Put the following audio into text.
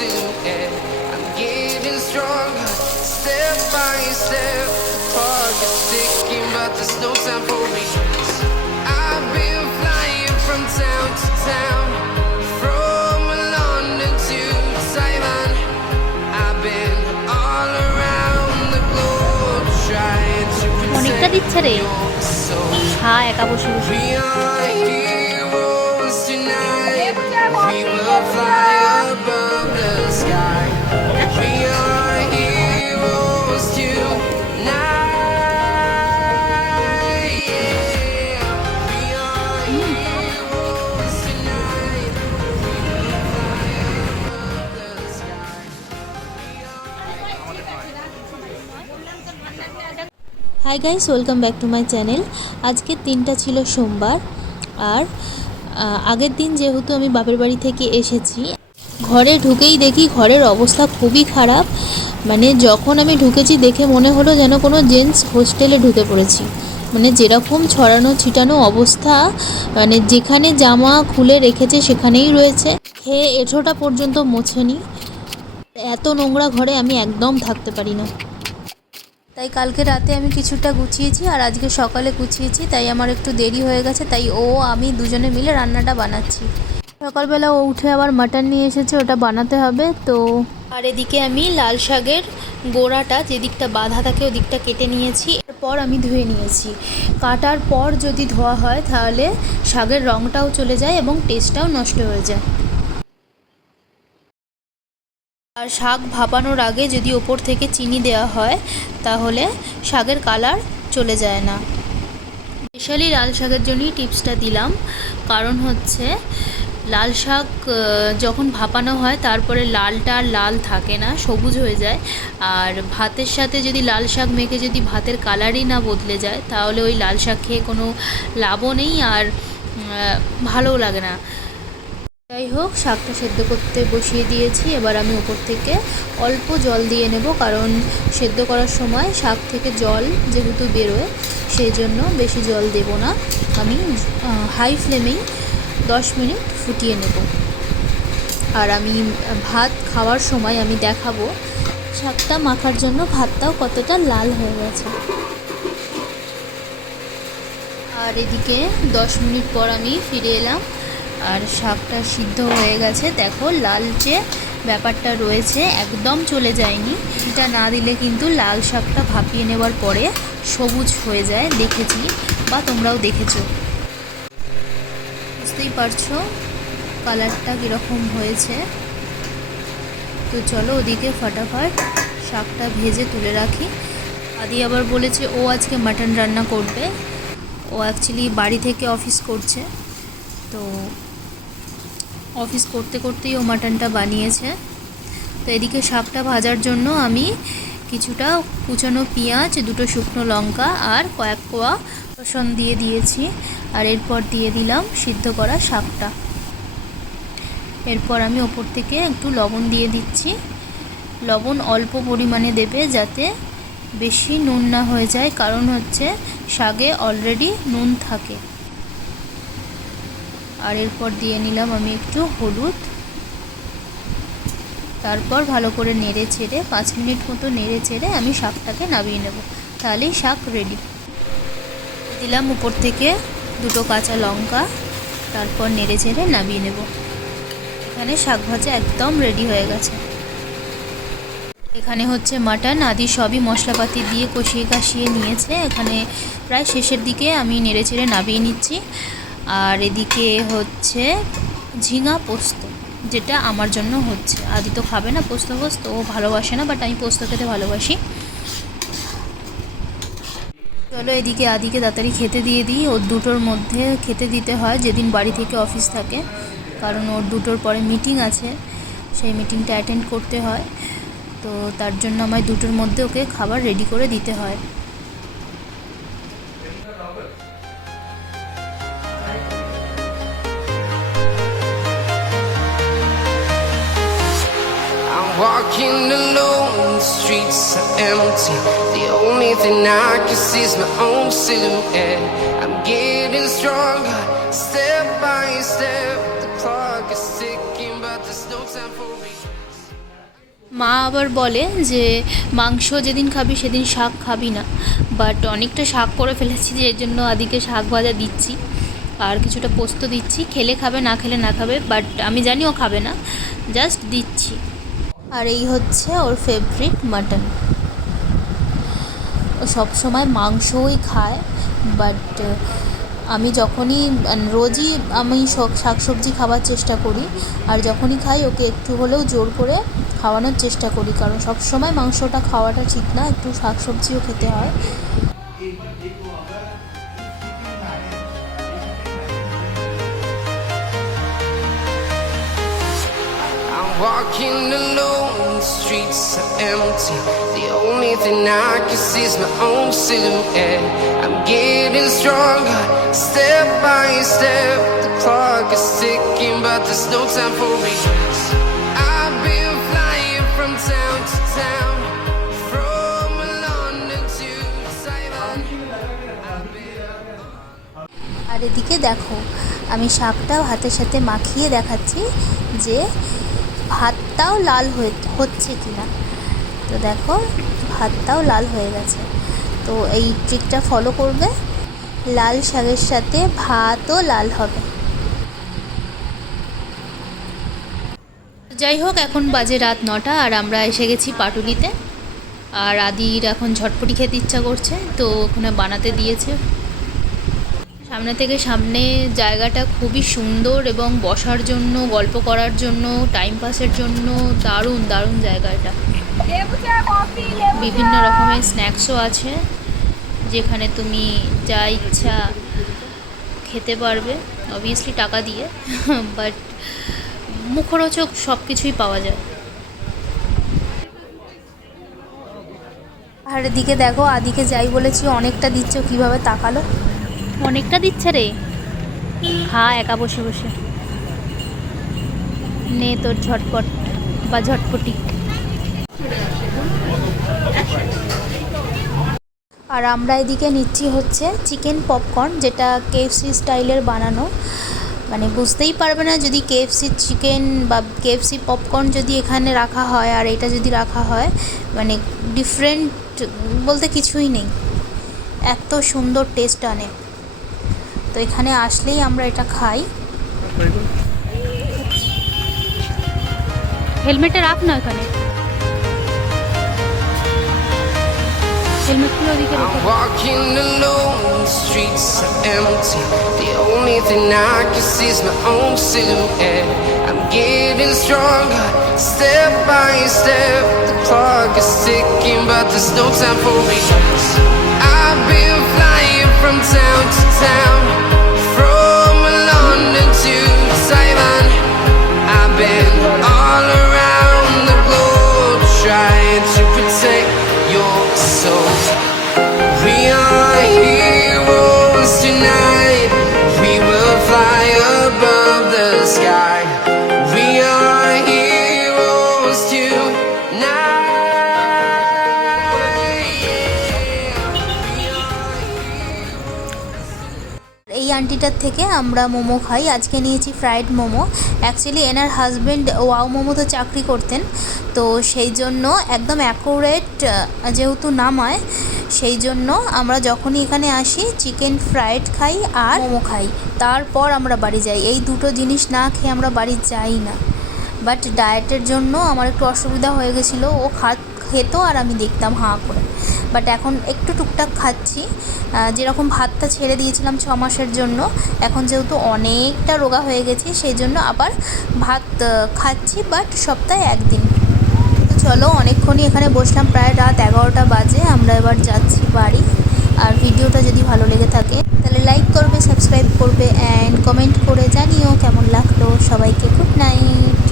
silhouette. I'm getting stronger, step by step. Clock is ticking, but there's no time for regrets. I've been flying from town to town, from London to Taiwan. I've been all around the globe trying to অনেকটা দিচ্ছে রে হ্যাঁ একা বসে বসে We are heroes tonight. We will fly above the sky. We are heroes tonight. Yeah. We are heroes tonight. We will fly above the sky. Hi guys, welcome back to my channel. আজকের দিনটা ছিল সোমবার, আর আগের দিন যেহেতু আমি বাপের বাড়ি থেকে এসেছি, ঘরে ঢুকেই দেখি ঘরের অবস্থা খুবই খারাপ। মানে যখন আমি ঢুকেছি দেখে মনে হলো যেন কোনো জেন্টস হোস্টেলে ঢুকে পড়েছি। মানে যেরকম ছড়ানো ছিটানো অবস্থা, মানে যেখানে জামা খুলে রেখেছে সেখানেই রয়েছে, খেয়ে এঁঠোটা পর্যন্ত মোছেনি। এত নোংরা ঘরে আমি একদম থাকতে পারি না। তাই কালকে রাতে আমি কিছুটা গুছিয়েছি আর আজকে সকালে গুছিয়েছি, তাই আমার একটু দেরি হয়ে গেছে। তাই আমি দুজনে মিলে রান্নাটা বানাচ্ছি। সকালবেলা ও উঠে আবার মাটন নিয়ে এসেছে, ওটা বানাতে হবে। তো আর এদিকে আমি লাল শাকের গোড়াটা যে দিকটা বাঁধা থাকে ওদিকটা কেটে নিয়েছি, এরপর আমি ধুয়ে নিয়েছি। কাটার পর যদি ধোয়া হয় তাহলে শাকের রঙটাও চলে যায় এবং টেস্টটাও নষ্ট হয়ে যায়। আর শাক ভাপানোর আগে যদি ওপর থেকে চিনি দেওয়া হয় তাহলে শাকের কালার চলে যায় না। স্পেশালি লাল শাকের জন্যই টিপসটা দিলাম, কারণ হচ্ছে লাল শাক যখন ভাপানো হয় তারপরে লালটা আর লাল থাকে না, সবুজ হয়ে যায়। আর ভাতের সাথে যদি লাল শাক মেখে যদি ভাতের কালারই না বদলে যায় তাহলে ওই লাল শাক খেয়ে কোনো লাভও নেই, আর ভালোও লাগে না। যাই হোক, শাকটা সেদ্ধ করতে বসিয়ে দিয়েছি। এবার আমি উপর থেকে অল্প জল দিয়ে নেব, কারণ সেদ্ধ করার সময় শাক থেকে জল যেহেতু বেরোয় সেই জন্য বেশি জল দেব না। আমি হাই ফ্লেমেই 10 মিনিট ফুটিয়ে নেব। আর আমি ভাত খাওয়ার সময় আমি দেখাবো শাকটা মাখার জন্য ভাতটাও কতটা লাল হয়ে গেছে। আর এদিকে 10 মিনিট পর আমি ফিরে এলাম, আর শাকটা সিদ্ধ হয়ে গেছে। দেখো লালচে ব্যাপারটা রয়েছে, একদম চলে যায়নি। এটা না দিলে কিন্তু লাল শাকটা ভাপিয়ে নেওয়ার পরে সবুজ হয়ে যায়, দেখেছি বা তোমরাও দেখেছো, বুঝতেই পারছো কালারটা কীরকম হয়েছে। তো চলো ওদিকে ফটাফট শাকটা ভেজে তুলে রাখি। আদি আবার বলেছে ও আজকে মাটন রান্না করবে। ও অ্যাকচুয়ালি বাড়ি থেকে অফিস করছে, তো অফিস করতে করতেই ও মাটনটা বানিয়েছে। তো এদিকে শাকটা ভাজার জন্য আমি কিছুটা কুচানো পেঁয়াজ, 2টো শুকনো লঙ্কা আর কয়েক কোয়া রসুন দিয়ে দিয়েছি। আর এরপর দিয়ে দিলাম সিদ্ধ করা শাকটা। এরপর আমি ওপর থেকে একটু লবণ দিয়ে দিচ্ছি। লবণ অল্প পরিমাণে দেবে যাতে বেশি নুন না হয়ে যায়, কারণ হচ্ছে শাকে অলরেডি নুন থাকে। আর এরপর দিয়ে নিলাম আমি একটু হলুদ। তারপর ভালো করে নেড়ে ছেড়ে 5 মিনিট মতো নেড়ে ছেড়ে আমি শাকটাকে নামিয়ে নেব, তাহলেই শাক রেডি। দিলাম উপর থেকে 2টো কাঁচা লঙ্কা, তারপর নেড়ে ছেড়ে নামিয়ে নেব। এখানে শাক ভাজা একদম রেডি হয়ে গেছে। এখানে হচ্ছে মাটন আদি সবই মশলাপাতি দিয়ে কষিয়ে কাশিয়ে নিয়েছে। এখানে প্রায় শেষের দিকে আমি নেড়ে ছেড়ে নামিয়ে নিচ্ছি। আর এদিকে হচ্ছে ঝিঙা পোস্ত, যেটা আমার জন্য হচ্ছে। আদি তো খাবে না পোস্ত, ও ভালোবাসে না, বাট আমি পোস্ত খেতে ভালোবাসি। চলো এদিকে আদিকে তাড়াতাড়ি খেতে দিয়ে দিই। ওর 2টোর মধ্যে খেতে দিতে হয় যেদিন বাড়ি থেকে অফিস থাকে, কারণ ওর 2টোর পরে মিটিং আছে, সেই মিটিংটা অ্যাটেন্ড করতে হয়। তো তার জন্য আমায় 2টোর মধ্যে ওকে খাবার রেডি করে দিতে হয়। Walking alone, the streets are empty. The only thing I can see is my own silhouette. I'm getting stronger, step by step. The clock is ticking, but there's no time for regrets. মা আবার বলে যে মাংস যেদিন খাবি সেদিন শাক খাবি না, বাট অনেকটা শাক করে ফেলেছি, যে এর জন্য আদিকে শাক ভাজা দিচ্ছি আর কিছুটা পোস্ত দিচ্ছি। খেলে খাবে, না খেলে না খাবে, বাট আমি জানি ও খাবে না, জাস্ট দিচ্ছি। আর এই হচ্ছে ওর ফেভারিট মাটন। ও সবসময় মাংসই খায়, বাট আমি যখনই রোজই আমি শাকসবজি খাওয়ার চেষ্টা করি, আর যখনই খাই ওকে একটু হলেও জোর করে খাওয়ানোর চেষ্টা করি, কারণ সবসময় মাংসটা খাওয়াটা ঠিক না, একটু শাকসবজিও খেতে হয়। I'm walking alone, the streets are empty. The only thing I can see is my own silhouette. I'm getting stronger, step by step. The clock is ticking, but there's no time for regrets. I've been flying from town to town, from London to Taiwan. আর এদিকে দেখো, আমি শাকটাও হাতের সাথে মাখিয়ে দেখাচ্ছি যে ভাতটাও লাল হচ্ছে কিনা। তো দেখো, ভাতটাও লাল হয়ে গেছে। তো এই ট্রিকটা ফলো করবে, লাল শাকের সাথে ভাতও লাল হবে। যাই হোক, এখন বাজে রাত 9টা আর আমরা এসে গেছি পাটুলিতে। আর আদির এখন ঝটপটি খেতে ইচ্ছা করছে, তো ওখানে বানাতে দিয়েছে। সামনে জায়গাটা খুবই সুন্দর এবং বসার জন্য, গল্প করার জন্য, টাইম পাসের জন্য দারুণ দারুণ জায়গাটা। বিভিন্ন রকমের স্ন্যাক্সও আছে, যেখানে তুমি যা ইচ্ছা খেতে পারবে, অবভিয়াসলি টাকা দিয়ে, বাট মুখরোচক সব কিছুই পাওয়া যায়। আর এদিকে দেখো, আদিকে যাই বলেছি অনেকটা দিচ্ছ, কিভাবে তাকালো। অনেকটা দিচ্ছে রে, খা একা বসে বসে, নে তোর ঝটপট বা ঝটপটি। আর আমরা এদিকে নিচ্ছি হচ্ছে চিকেন পপকর্ন, যেটা কেএফসি স্টাইলের বানানো। মানে বুঝতেই পারবে না যদি কেএফসি চিকেন বা কেএফসি পপকর্ন যদি এখানে রাখা হয় আর এটা যদি রাখা হয়, মানে ডিফারেন্ট বলতে কিছুই নেই, এত সুন্দর টেস্ট আনে। তো এখানে আসলেই আমরা এটা খাই। হেলমেটটা রাখ না এখানে, হেলমেটগুলো ওদিকে রেখে। I'm walking alone, the streets are empty. The only thing I can see is my own silhouette. I'm getting stronger, step by step. The clock is ticking, but there's no time for regrets. I've been flying from town to town, from London to Taiwan. I've been all around the globe trying to protect your soul. We are heroes tonight. We will fly above the sky. We are heroes tonight. এই আন্টিটার থেকে আমরা মোমো খাই। আজকে নিয়েছি fried momo. Actually এনার husband wow মোমোতে চাকরি করতেন, তো সেই জন্য একদম অ্যাকুরেট যেহেতু নামায়, সেই জন্য আমরা যখনই এখানে আসি চিকেন ফ্রাইড খাই আর মোমো খাই, তারপর আমরা বাড়ি যাই। এই দুটো জিনিস না খেয়ে আমরা বাড়ি যাই না। বাট ডায়েটের জন্য আমার একটু অসুবিধা হয়ে গেছিলো, ও খেতো আর আমি দেখতাম হাঁ করে। বাট এখন একটু টুকটাক খাচ্ছি, যেরকম ভাতটা ছেড়ে দিয়েছিলাম 6 মাসের জন্য, এখন যেহেতু অনেকটা রোগা হয়ে গেছি সেই জন্য আবার ভাত খাচ্ছি, বাট সপ্তাহে 1 দিন। তো চলো, অনেকক্ষণই এখানে বসলাম, প্রায় রাত 11টা বাজে। আমরা এবার যাচ্ছি বাড়ি। আর ভিডিওটা যদি ভালো লেগে থাকে তাহলে লাইক করবে, সাবস্ক্রাইব করবে অ্যান্ড কমেন্ট করে জানিও কেমন লাগলো। সবাইকে গুড নাইট।